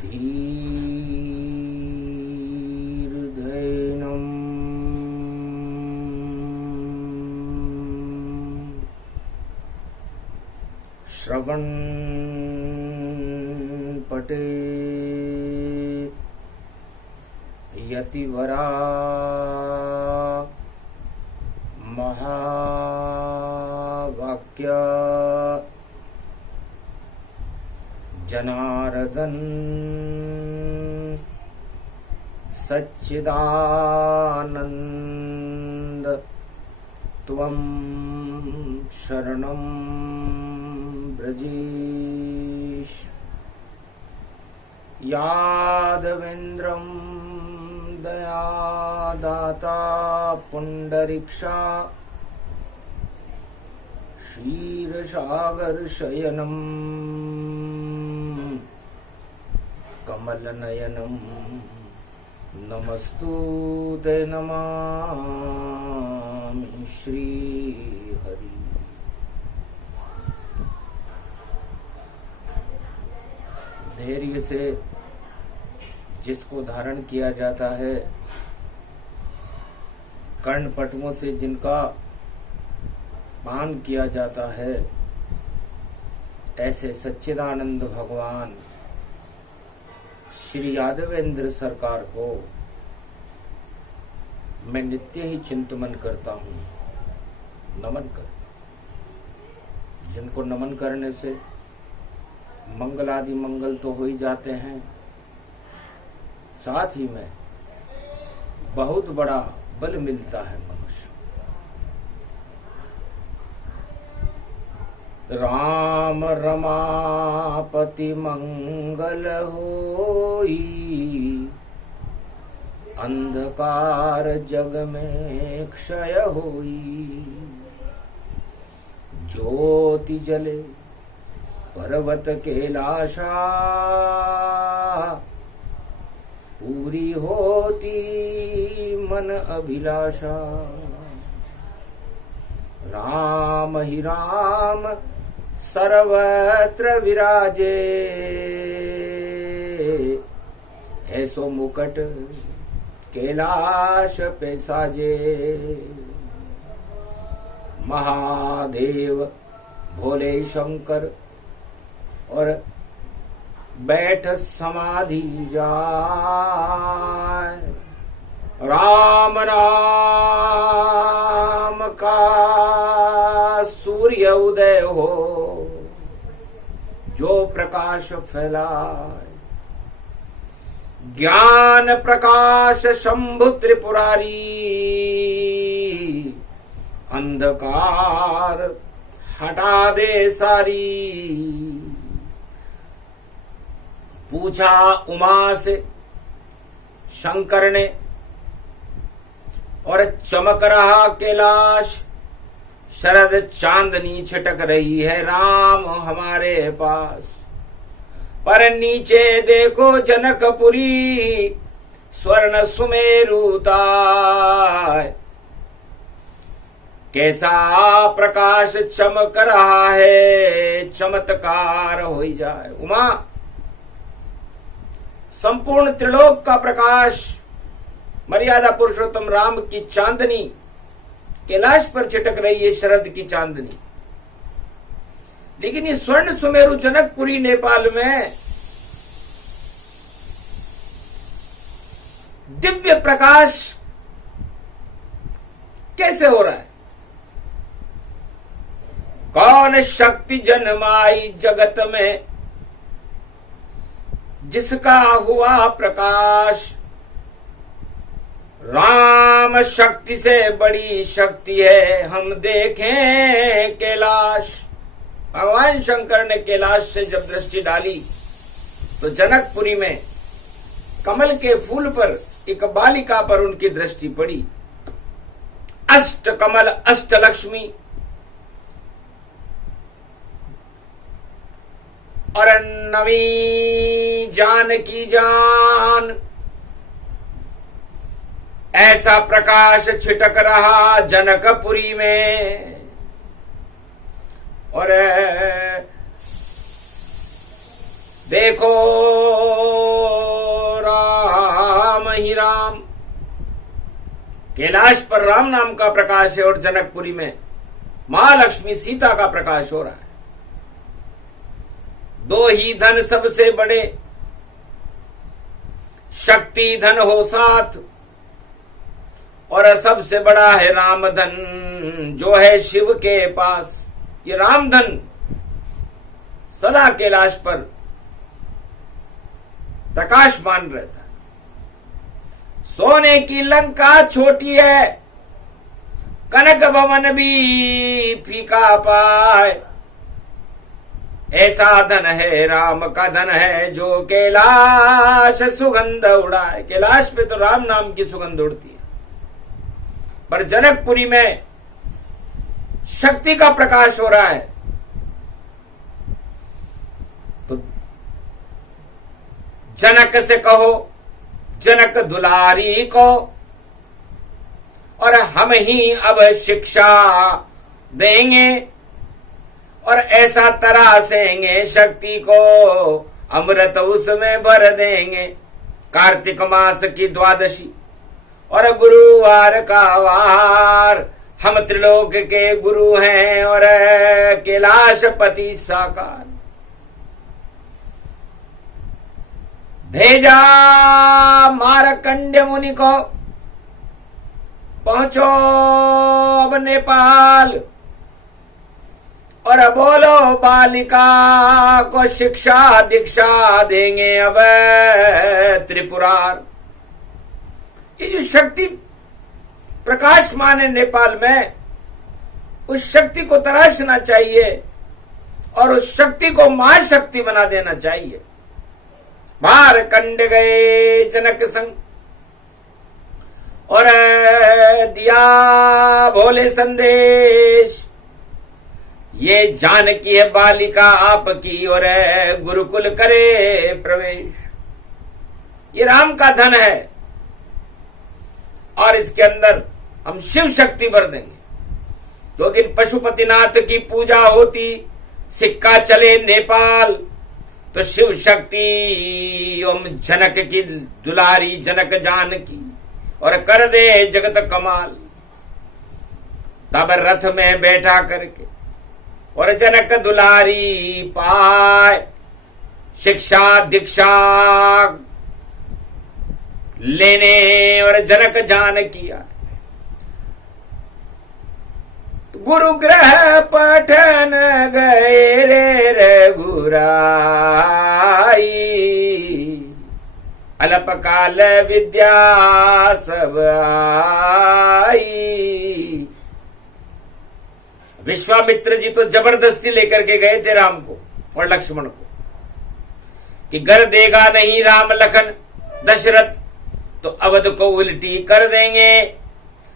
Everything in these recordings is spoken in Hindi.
धीर्धैनम् श्रवणपटे यतिवरा महावाक्य जनार्दन सच्चिदानंद त्वं शरणं ब्रजेश। यादवेन्द्रं दयादाता पुंडरीक्षा क्षीरसागरशयनं कमलनयनं नमस्तुते नमामि श्रीहरि। धैर्य से जिसको धारण किया जाता है, कर्णपटुओं से जिनका पान किया जाता है, ऐसे सच्चिदानंद भगवान श्री यादवेंद्र सरकार को मैं नित्य ही चिंतन करता हूँ, नमन कर। जिनको नमन करने से मंगल आदि मंगल तो हो ही जाते हैं, साथ ही में बहुत बड़ा बल मिलता है मनुष्य। राम रमापति मंगल होई, अंधकार जग में क्षय होई। ज्योति जले पर्वत कैलाशा, पूरी होती मन अभिलाषा। राम ही राम सर्वत्र विराजे, ऐसो मुकुट कैलाश पे साजे। महादेव भोले शंकर और बैठ समाधि जाए। राम नाम का सूर्य उदय हो, जो प्रकाश फैलाए। ज्ञान प्रकाश शंभु त्रिपुरारी, अंधकार हटा दे सारी। पूछा उमा से शंकर ने, और चमक रहा कैलाश। शरद चांदनी छिटक रही है राम हमारे पास। पर नीचे देखो जनकपुरी, स्वर्ण सुमेरुताय। कैसा प्रकाश चमक रहा है, चमत्कार हो जाए। उमा, संपूर्ण त्रिलोक का प्रकाश, मर्यादा पुरुषोत्तम राम की चांदनी कैलाश पर छिटक रही है, शरद की चांदनी। लेकिन ये स्वर्ण सुमेरु जनकपुरी नेपाल में दिव्य प्रकाश कैसे हो रहा है? कौन शक्ति जन्माई जगत में, जिसका हुआ प्रकाश। राम शक्ति से बड़ी शक्ति है, हम देखें कैलाश। भगवान शंकर ने कैलाश से जब दृष्टि डाली तो जनकपुरी में कमल के फूल पर एक बालिका पर उनकी दृष्टि पड़ी। अष्ट कमल अष्ट लक्ष्मी और नवी जान की जान, ऐसा प्रकाश छिटक रहा जनकपुरी में। और देखो नहीं राम। कैलाश पर राम नाम का प्रकाश है और जनकपुरी में महालक्ष्मी सीता का प्रकाश हो रहा है। दो ही धन सबसे बड़े, शक्ति धन हो साथ, और सबसे बड़ा है राम धन जो है शिव के पास। ये राम धन सदा कैलाश पर प्रकाशमान रहता है। सोने की लंका छोटी है, कनक भवन भी फीका पाए, ऐसा धन है राम का धन है जो कैलाश सुगंध उड़ाए। कैलाश पे तो राम नाम की सुगंध उड़ती है, पर जनकपुरी में शक्ति का प्रकाश हो रहा है। तो जनक से कहो, जनक दुलारी को, और हम ही अब शिक्षा देंगे और ऐसा तरासेंगे शक्ति को, अमृत उसमें भर देंगे। कार्तिक मास की द्वादशी और गुरुवार का वार, हम त्रिलोक के गुरु हैं और कैलाशपति साकार। भेजा मारकंड्य मुनि को, पहुंचो अब नेपाल, और बोलो बालिका को शिक्षा दीक्षा देंगे अब त्रिपुरार। ये जो शक्ति प्रकाशमान है नेपाल में, उस शक्ति को तराशना चाहिए और उस शक्ति को महाशक्ति बना देना चाहिए। बाहर कंड गए जनक संग और दिया भोले संदेश, ये जानकी है बालिका आपकी और गुरुकुल करे प्रवेश। ये राम का धन है और इसके अंदर हम शिव शक्ति भर देंगे, क्योंकि पशुपतिनाथ की पूजा होती, सिक्का चले नेपाल, तो शिव शक्ति ओम जनक की दुलारी जनक जानकी और कर दे जगत कमाल। तब रथ में बैठा करके और जनक दुलारी पाए, शिक्षा दीक्षा लेने और जनक जानकी आए। गुरु ग्रह पठन गए रे रघुराई, अल्पकाल विद्या सब आई। विश्वामित्र जी तो जबरदस्ती लेकर के गए थे राम को और लक्ष्मण को कि घर देगा नहीं राम लखन दशरथ, तो अवध को उल्टी कर देंगे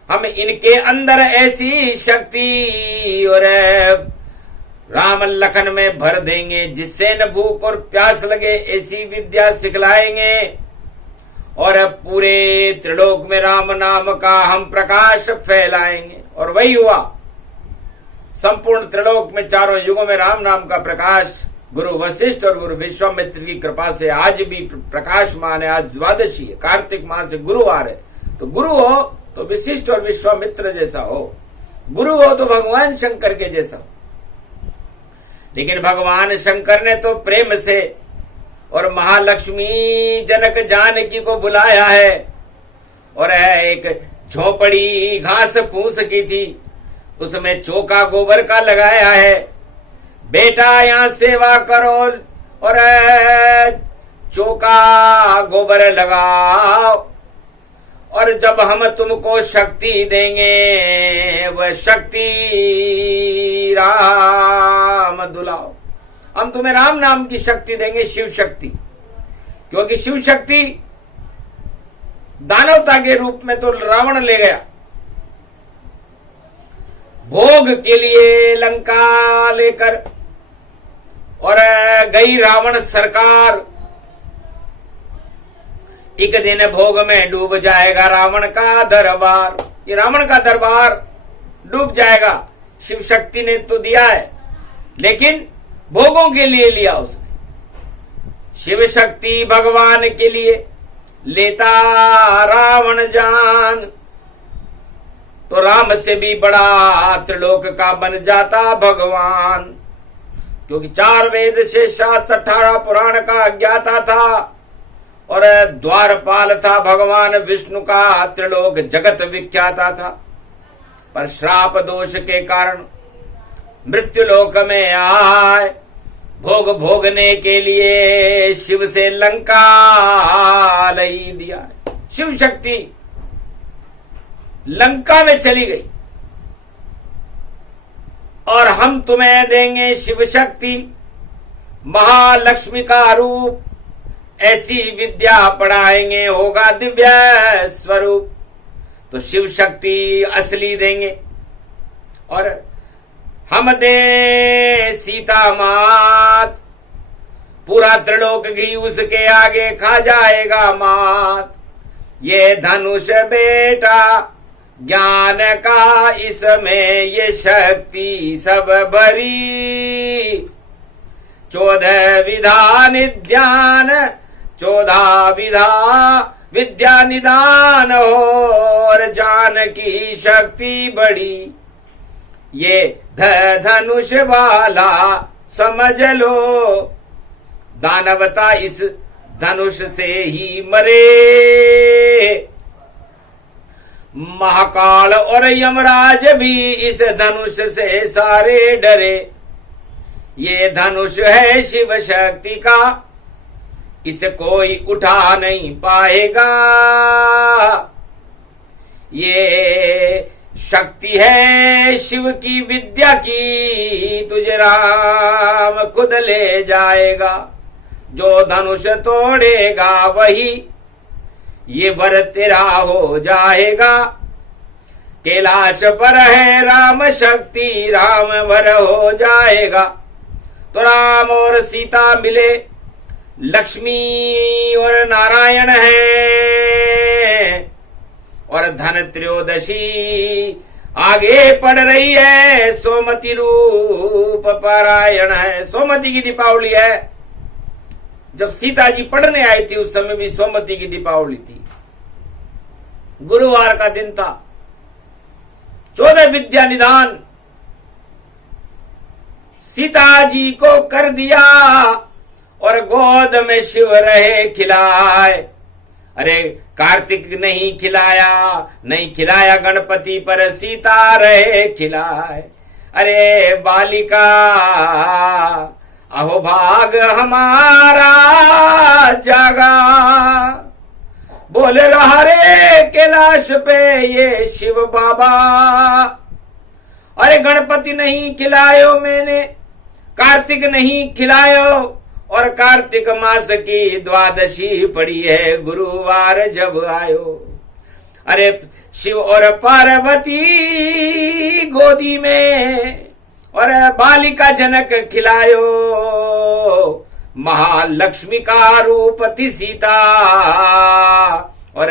हम, इनके अंदर ऐसी शक्ति और राम लखन में भर देंगे जिससे न भूख और प्यास लगे, ऐसी विद्या सिखलाएंगे और पूरे त्रिलोक में राम नाम का हम प्रकाश फैलाएंगे। और वही हुआ, संपूर्ण त्रिलोक में चारों युगों में राम नाम का प्रकाश गुरु वशिष्ठ और गुरु विश्वामित्र की कृपा से आज भी प्रकाशमान है। आज द्वादशी है, कार्तिक मास से गुरुवार है, तो गुरु हो तो विशिष्ट और विश्वामित्र जैसा हो, गुरु हो तो भगवान शंकर के जैसा हो। लेकिन भगवान शंकर ने तो प्रेम से और महालक्ष्मी जनक जानकी को बुलाया है और एक झोपड़ी घास फूस की थी, उसमें चौका गोबर का लगाया है, बेटा यहाँ सेवा करो और चौका गोबर लगाओ, और जब हम तुमको शक्ति देंगे वह शक्ति राम दुलाओ। हम तुम्हें राम नाम की शक्ति देंगे, शिव शक्ति, क्योंकि शिव शक्ति दानवता के रूप में तो रावण ले गया, भोग के लिए लंका लेकर, और गई रावण सरकार। एक दिन भोग में डूब जाएगा रावण का दरबार, ये रावण का दरबार डूब जाएगा। शिव शक्ति ने तो दिया है, लेकिन भोगों के लिए लिया उसने। शिव शक्ति भगवान के लिए, लेता रावण जान, तो राम से भी बड़ा त्रिलोक का बन जाता भगवान। क्योंकि 4 वेद से शास्त्र 18 पुराण का ज्ञाता था और द्वारपाल था भगवान विष्णु का, त्रिलोक जगत विख्याता था। पर श्राप दोष के कारण मृत्युलोक में आए, भोग भोगने के लिए शिव से लंका लई दिया। शिव शक्ति लंका में चली गई और हम तुम्हें देंगे शिव शक्ति महालक्ष्मी का रूप, ऐसी विद्या पढ़ाएंगे होगा दिव्य स्वरूप। तो शिव शक्ति असली देंगे और हम दे सीता मात, पूरा त्रिलोक घी उसके आगे खा जाएगा मात। ये धनुष बेटा ज्ञान का, इसमें ये शक्ति सब भरी। 14 विधा निध्यान, 14 विधा विद्या निदान, और जान की शक्ति बड़ी। ये धनुष वाला समझ लो, दानवता इस धनुष से ही मरे। महाकाल और यमराज भी इस धनुष से सारे डरे। ये धनुष है शिव शक्ति का, इसे कोई उठा नहीं पाएगा। ये शक्ति है शिव की विद्या की, तुझे राम खुद ले जाएगा। जो धनुष तोड़ेगा वही ये वर तेरा हो जाएगा। कैलाश पर है राम शक्ति, राम वर हो जाएगा। तो राम और सीता मिले, लक्ष्मी और नारायण है, और धन त्रयोदशी आगे पड़ रही है। सोमती रूप पारायण है, सोमती की दीपावली है। जब सीता जी पढ़ने आई थी उस समय भी सोमती की दीपावली थी, गुरुवार का दिन था। 14 विद्या निदान सीता जी को कर दिया और गोद में शिव रहे खिलाए। अरे कार्तिक नहीं खिलाया, नहीं खिलाया गणपति, पर सीता रहे खिलाए। अरे बालिका अहो भाग हमारा जागा, बोले हरे कैलाश पे ये शिव बाबा। अरे गणपति नहीं खिलायो मैंने, कार्तिक नहीं खिलायो, और कार्तिक मास की द्वादशी पड़ी है गुरुवार जब आयो। अरे शिव और पार्वती गोदी में, और बालिका जनक खिलायो। महालक्ष्मी का रूप थी सीता, और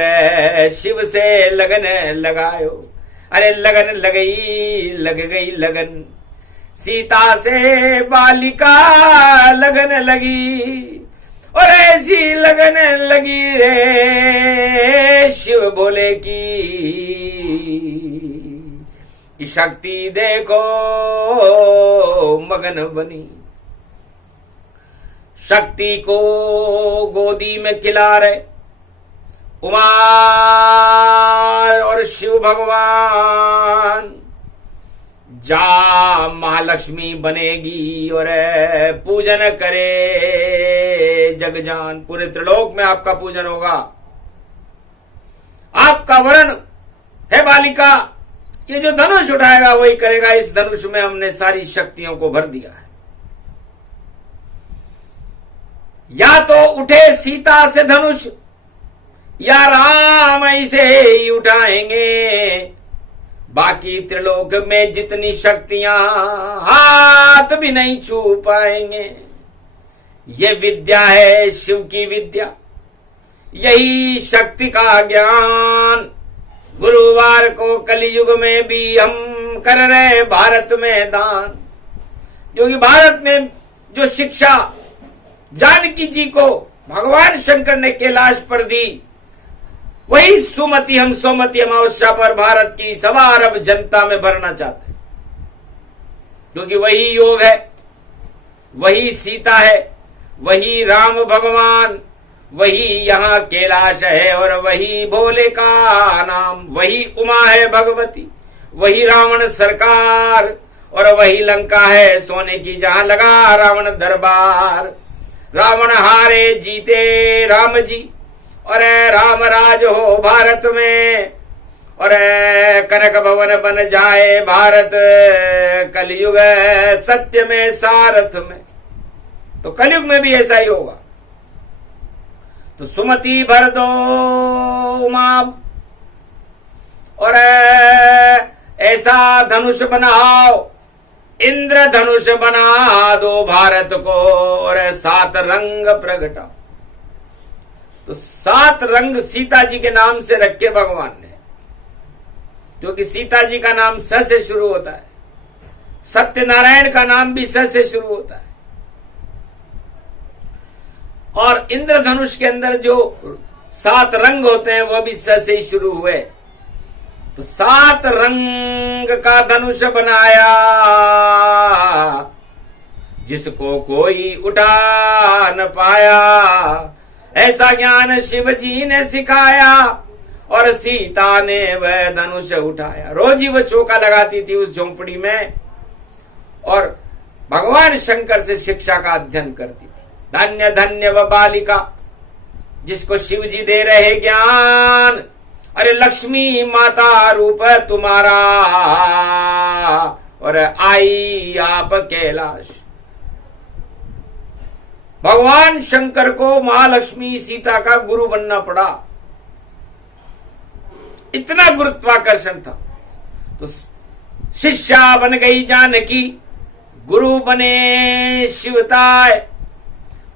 शिव से लगन लगायो। अरे लगन लग गई लगन, सीता से बालिका लगन लगी, और ऐसी लगन लगी रे शिव बोले की शक्ति देखो मगन बनी। शक्ति को गोदी में खिला रहे उमा और शिव भगवान। जा महालक्ष्मी बनेगी और पूजन करे जगजान, पूरे त्रिलोक में आपका पूजन होगा। आपका वरण है बालिका, ये जो धनुष उठाएगा वही करेगा। इस धनुष में हमने सारी शक्तियों को भर दिया है। या तो उठे सीता से धनुष, या राम इसे ही उठाएंगे। बाकी त्रिलोक में जितनी शक्तियां हाथ भी नहीं छू पाएंगे। ये विद्या है शिव की विद्या, यही शक्ति का ज्ञान। गुरुवार को कलियुग में भी हम कर रहे भारत में दान, क्योंकि भारत में जो शिक्षा जानकी जी को भगवान शंकर ने कैलाश पर दी, वही सुमति हम सोमति अमावस्या पर भारत की 1.25 अरब जनता में भरना चाहते हैं, क्योंकि वही योग है, वही सीता है, वही राम भगवान, वही यहाँ कैलाश है, और वही भोले का नाम, वही उमा है भगवती, वही रावण सरकार, और वही लंका है सोने की जहां लगा रावण दरबार। रावण हारे जीते राम जी, और राम राज हो भारत में, और कनक भवन बन जाए भारत, कलयुग सत्य में सारथ में। तो कलयुग में भी ऐसा ही होगा। तो सुमति भर दो उमा, और ऐसा धनुष बनाओ, इंद्र धनुष बना दो भारत को, और 7 रंग प्रगटा। तो 7 रंग सीता जी के नाम से रखे भगवान ने, क्योंकि सीता जी का नाम स से शुरू होता है, सत्यनारायण का नाम भी स से शुरू होता है, और इंद्रधनुष के अंदर जो 7 रंग होते हैं वह भी स से ही शुरू हुए। तो 7 रंग का धनुष बनाया, जिसको कोई उठा न पाया, ऐसा ज्ञान शिव जी ने सिखाया, और सीता ने वह धनुष उठाया। रोज ही वह चौका लगाती थी उस झोंपड़ी में, और भगवान शंकर से शिक्षा का अध्ययन करती थी। धन्य धन्य वह बालिका जिसको शिव जी दे रहे ज्ञान। अरे लक्ष्मी माता रूप तुम्हारा, और आई आप कैलाश। भगवान शंकर को महालक्ष्मी सीता का गुरु बनना पड़ा, इतना गुरुत्वाकर्षण था। तो शिष्या बन गई जानकी, गुरु बने शिवताय,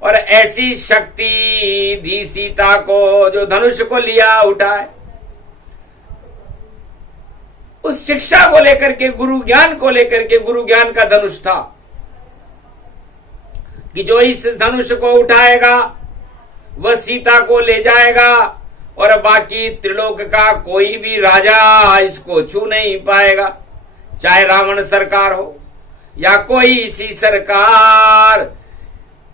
और ऐसी शक्ति दी सीता को जो धनुष को लिया उठाए। उस शिक्षा को लेकर के, गुरु ज्ञान को लेकर के, गुरु ज्ञान का धनुष था कि जो इस धनुष को उठाएगा वह सीता को ले जाएगा, और बाकी त्रिलोक का कोई भी राजा इसको छू नहीं पाएगा, चाहे रावण सरकार हो या कोई सी सरकार।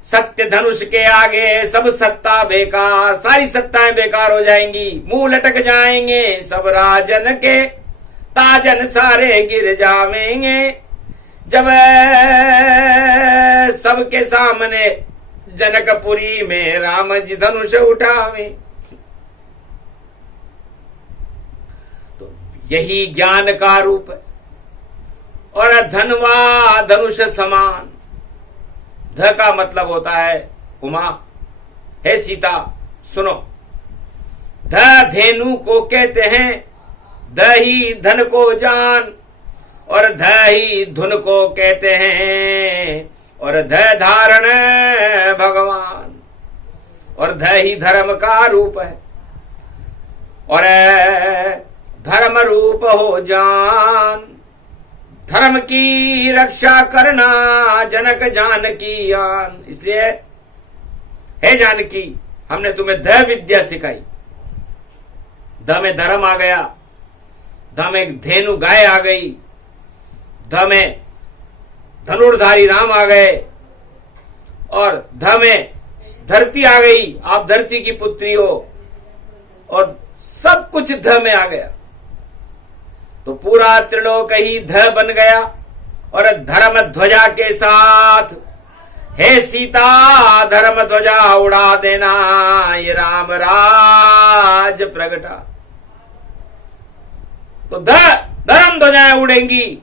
सत्य धनुष के आगे सब सत्ता बेकार, सारी सत्ताएं बेकार हो जाएंगी, मुंह लटक जाएंगे सब राजन के, ताजन सारे गिर जावेंगे, जब सबके सामने जनकपुरी में राम जी धनुष उठावे। तो यही ज्ञान का रूप है, और धनवा धनुष समान। ध का मतलब होता है उमा। हे सीता सुनो, ध धेनु को कहते हैं, ध ही धन को जान, और ध ही धुन को कहते हैं, और ध धारण भगवान, और ध ही धर्म का रूप है, और धर्म रूप हो जान। धर्म की रक्षा करना जनक जानकी आन। इसलिए हे जानकी, हमने तुम्हें ध विद्या सिखाई। ध में धर्म आ गया, ध में धेनु गाय आ गई, ध में धनुर्धारी राम आ गए, और ध में धरती आ गई, आप धरती की पुत्री हो, और सब कुछ ध में आ गया। तो पूरा त्रिलोक ही ध बन गया, और धर्म ध्वजा के साथ हे सीता धर्म ध्वजा उड़ा देना, ये राम राज प्रगटा। तो धर्म ध्वजाएं उड़ेंगी,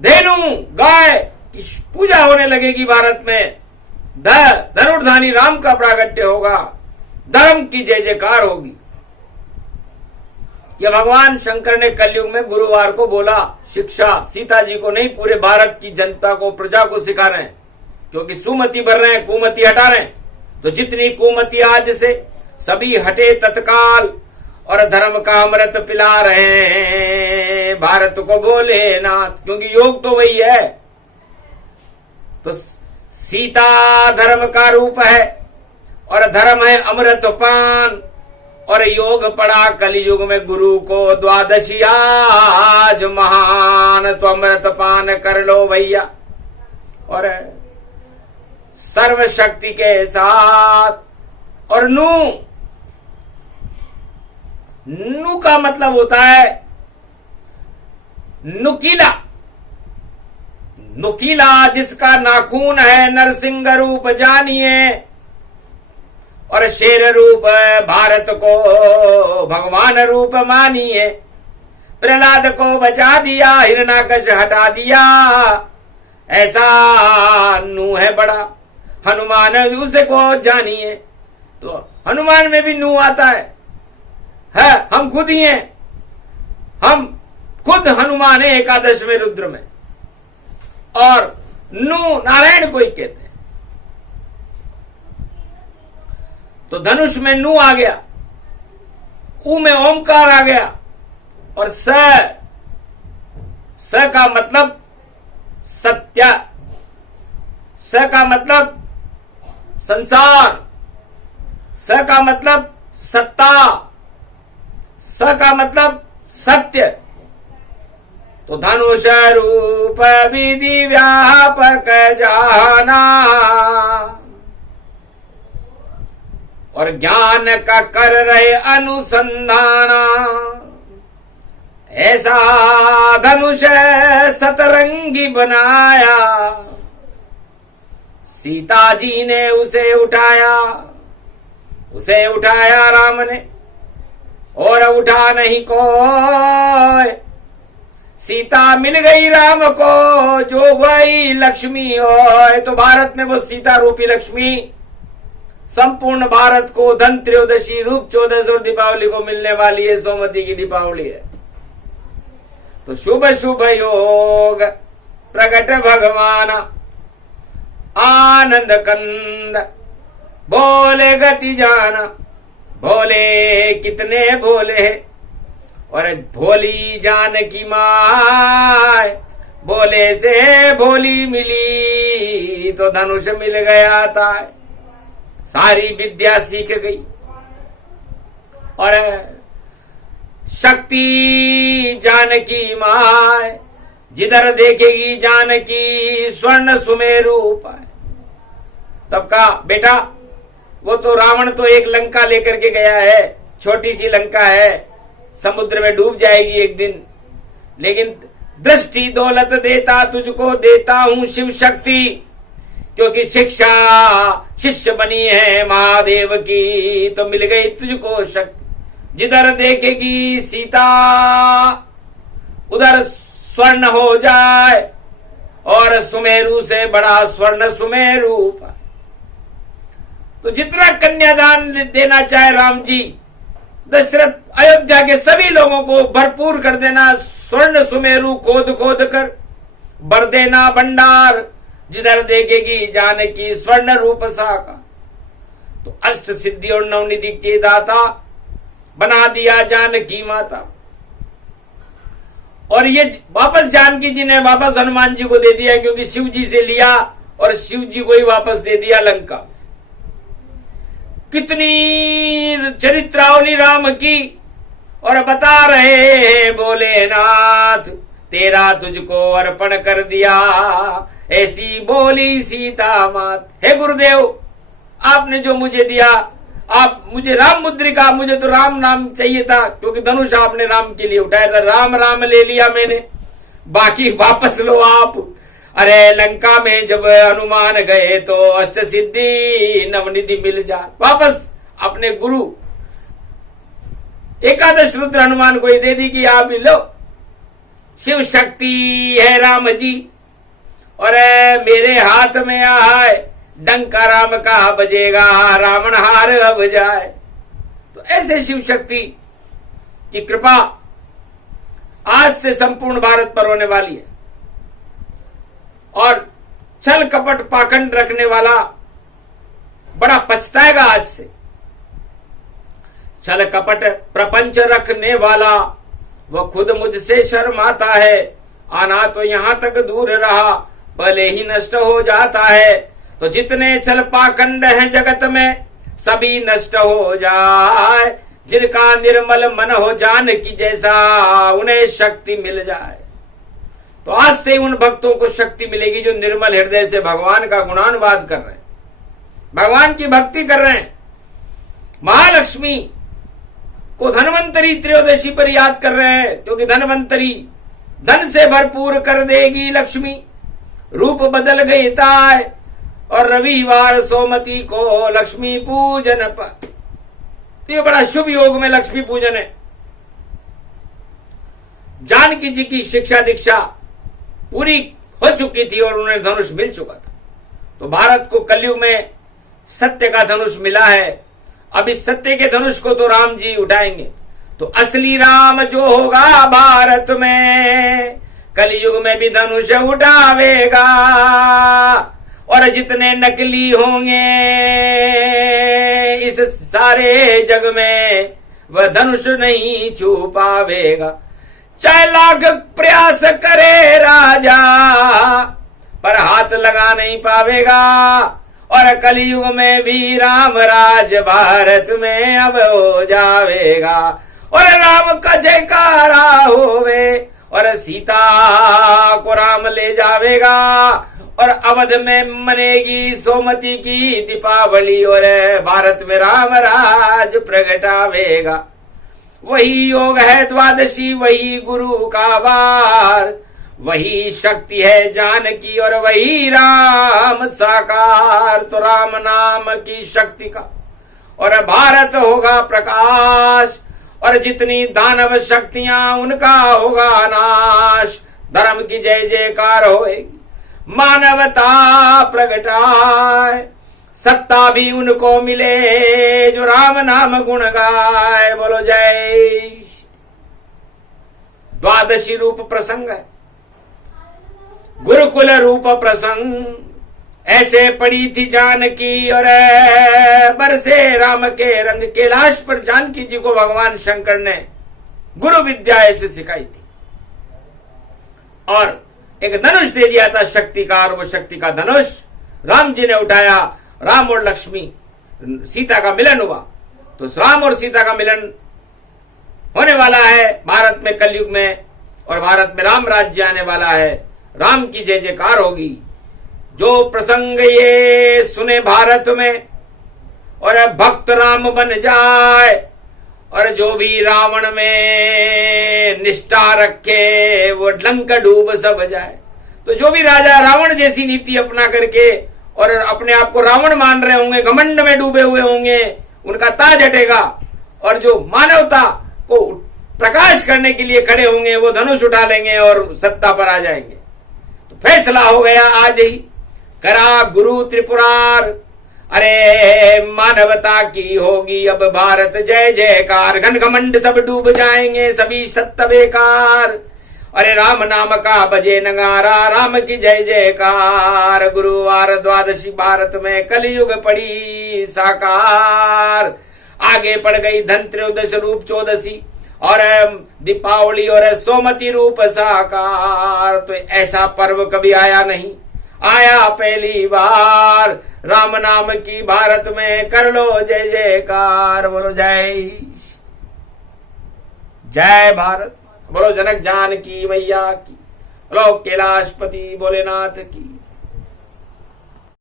धेनु गाय की पूजा होने लगेगी भारत में, धनुर्धानी राम का प्रागट्य होगा, धर्म की जय जयकार होगी। यह भगवान शंकर ने कलयुग में गुरुवार को बोला। शिक्षा सीता जी को नहीं, पूरे भारत की जनता को, प्रजा को सिखा रहे हैं, क्योंकि सुमति भर रहे हैं, कुमति हटा रहे हैं। तो जितनी कुमति आज से सभी हटे तत्काल, और धर्म का अमृत पिला रहे हैं भारत को भोलेनाथ, क्योंकि योग तो वही है। तो सीता धर्म का रूप है, और धर्म है अमृत पान, और योग पड़ा कलयुग में गुरु को द्वादशी आज महान, तो अमृत पान कर लो भैया। और सर्वशक्ति के साथ। और नू का मतलब होता है नुकीला। नुकीला जिसका नाखून है नरसिंह रूप जानिए, और शेर रूप भारत को भगवान रूप मानिए। प्रहलाद को बचा दिया, हिरण्याकश हटा दिया, ऐसा नू है बड़ा। हनुमान उसे को जानिए, तो हनुमान में भी नू आता है हम खुद ही हैं, हम खुद हनुमान है एकादश में रुद्र में। और नू नारायण को ही कहते हैं। तो धनुष में नू आ गया, ऊ में ओमकार आ गया, और स का मतलब सत्य, स का मतलब संसार, स का मतलब सत्ता, स का मतलब सत्य। तो धनुष रूप विधि व्यापक जाना, और ज्ञान का कर रहे अनुसंधाना। ऐसा धनुष सतरंगी बनाया, सीता जी ने उसे उठाया राम ने, और उठा नहीं कोई। सीता मिल गई राम को, जो वही लक्ष्मी हो। तो भारत में वो सीता रूपी लक्ष्मी संपूर्ण भारत को धन त्रयोदशी, रूप 14 और दीपावली को मिलने वाली है। सोमवती की दीपावली है। तो शुभ शुभ योग प्रकट भगवान, आनंद कंद बोले गति जाना। भोले कितने भोले है, और भोली जानकी माय, भोले से भोली मिली, तो धनुष मिल गया था। सारी विद्या सीख गई, और शक्ति जानकी माय, जिधर देखेगी जानकी स्वर्ण सुमेरु पाए। तब कहा बेटा, वो तो रावण तो एक लंका लेकर के गया है, छोटी सी लंका है, समुद्र में डूब जाएगी एक दिन, लेकिन दृष्टि दौलत देता तुझको देता हूं शिव शक्ति, क्योंकि शिक्षा शिष्य बनी है महादेव की, तो मिल गई तुझको शक्ति। जिधर देखेगी सीता उधर स्वर्ण हो जाए, और सुमेरु से बड़ा स्वर्ण सुमेरु पाए। तो जितना कन्यादान देना चाहे राम जी, दशरथ अयोध्या के सभी लोगों को भरपूर कर देना, स्वर्ण सुमेरु खोद खोद कर भर देना भंडार। जिधर देखेगी जानकी स्वर्ण रूप साका। तो अष्ट सिद्धि और नवनिधि के दाता बना दिया जानकी माता। और ये वापस जानकी जी ने वापस हनुमान जी को दे दिया, क्योंकि शिव जी से लिया और शिव जी को ही वापस दे दिया लंका। कितनी चरित्रावली राम की, और बता रहे हैं भोलेनाथ, तेरा तुझको अर्पण कर दिया, ऐसी बोली सीता मात। हे गुरुदेव, आपने जो मुझे दिया, आप मुझे राम मुद्रिका, मुझे तो राम नाम चाहिए था, क्योंकि धनुष आपने राम के लिए उठाया था। राम राम ले लिया मैंने, बाकी वापस लो आप। अरे लंका में जब हनुमान गए तो अष्ट सिद्धि नवनिधि मिल जाए, वापस अपने गुरु एकादश रुद्र हनुमान को ही दे दी कि आप भी लो, शिव शक्ति है राम जी, और मेरे हाथ में आए डंका राम का बजेगा, रावण हार अब जाए। तो ऐसे शिव शक्ति की कृपा आज से संपूर्ण भारत पर होने वाली है। और छल कपट पाखंड रखने वाला बड़ा पछताएगा आज से। छल कपट प्रपंच रखने वाला वो खुद मुझसे शर्माता है, आना तो यहां तक दूर रहा भले ही नष्ट हो जाता है। तो जितने छल पाखंड हैं जगत में सभी नष्ट हो जाए, जिनका निर्मल मन हो जानकी जैसा, उन्हें शक्ति मिल जाए। तो आज से उन भक्तों को शक्ति मिलेगी जो निर्मल हृदय से भगवान का गुणानुवाद कर रहे हैं, भगवान की भक्ति कर रहे हैं, महालक्ष्मी को धन्वंतरी त्रयोदशी पर याद कर रहे हैं, क्योंकि धन्वंतरी धन से भरपूर कर देगी लक्ष्मी। रूप बदल गई ताय और रविवार सोमती को लक्ष्मी पूजन पर। ये बड़ा शुभ योग में लक्ष्मी पूजन है। जानकी जी की शिक्षा दीक्षा पूरी हो चुकी थी और उन्हें धनुष मिल चुका था। तो भारत को कलयुग में सत्य का धनुष मिला है। अब इस सत्य के धनुष को तो राम जी उठाएंगे। तो असली राम जो होगा भारत में, कलयुग में भी धनुष उठावेगा। और जितने नकली होंगे इस सारे जग में, वह धनुष नहीं छू पावेगा। चाहे लाख प्रयास करे राजा, पर हाथ लगा नहीं पावेगा। और कलयुग में भी राम राज भारत में अब हो जावेगा। और राम का जयकारा होवे और सीता को राम ले जावेगा। और अवध में मनेगी सोमती की दीपावली और भारत में राम राज प्रगटावेगा। वही योग है द्वादशी, वही गुरु का वार, वही शक्ति है जानकी और वही राम साकार। तो राम नाम की शक्ति का और भारत होगा प्रकाश। और जितनी दानव शक्तियां उनका होगा नाश। धर्म की जय जयकार होएगी, मानवता प्रगटाए। सत्ता भी उनको मिले जो राम नाम गुण गाए। बोलो जय। द्वादशी रूप प्रसंग है, गुरुकुल रूप प्रसंग। ऐसे पड़ी थी जानकी और बरसे राम के रंग। कैलाश पर जानकी जी को भगवान शंकर ने गुरु विद्या ऐसे सिखाई थी और एक धनुष दे दिया था शक्ति का। और वो शक्ति का धनुष राम जी ने उठाया। राम और लक्ष्मी सीता का मिलन हुआ। तो राम और सीता का मिलन होने वाला है भारत में कलयुग में। और भारत में राम राज्य आने वाला है। राम की जय जयकार होगी। जो प्रसंग ये सुने भारत में और भक्त राम बन जाए। और जो भी रावण में निष्ठा रखे वो लंका डूब सब जाए। तो जो भी राजा रावण जैसी नीति अपना करके और अपने आप को रावण मान रहे होंगे, घमंड में डूबे हुए होंगे, उनका ताज हटेगा। और जो मानवता को प्रकाश करने के लिए खड़े होंगे वो धनुष उठा लेंगे और सत्ता पर आ जाएंगे। तो फैसला हो गया आज ही, करा गुरु त्रिपुरार। अरे मानवता की होगी अब भारत जय जयकार। घन घमंड सब डूब जाएंगे, सभी सत्य बेकार। अरे राम नाम का बजे नगारा, राम की जय जयकार। गुरुवार द्वादशी भारत में कलयुग पड़ी साकार। आगे पड़ गई धन त्रयोदश रूप चौदशी और दीपावली और सोमती रूप साकार। तो ऐसा पर्व कभी आया नहीं, आया पहली बार। राम नाम की भारत में कर लो जय जयकार। बोलो जय जय भारत। बोलो जनक जानकी मैया की। बोलो कैलाशपति भोलेनाथ की।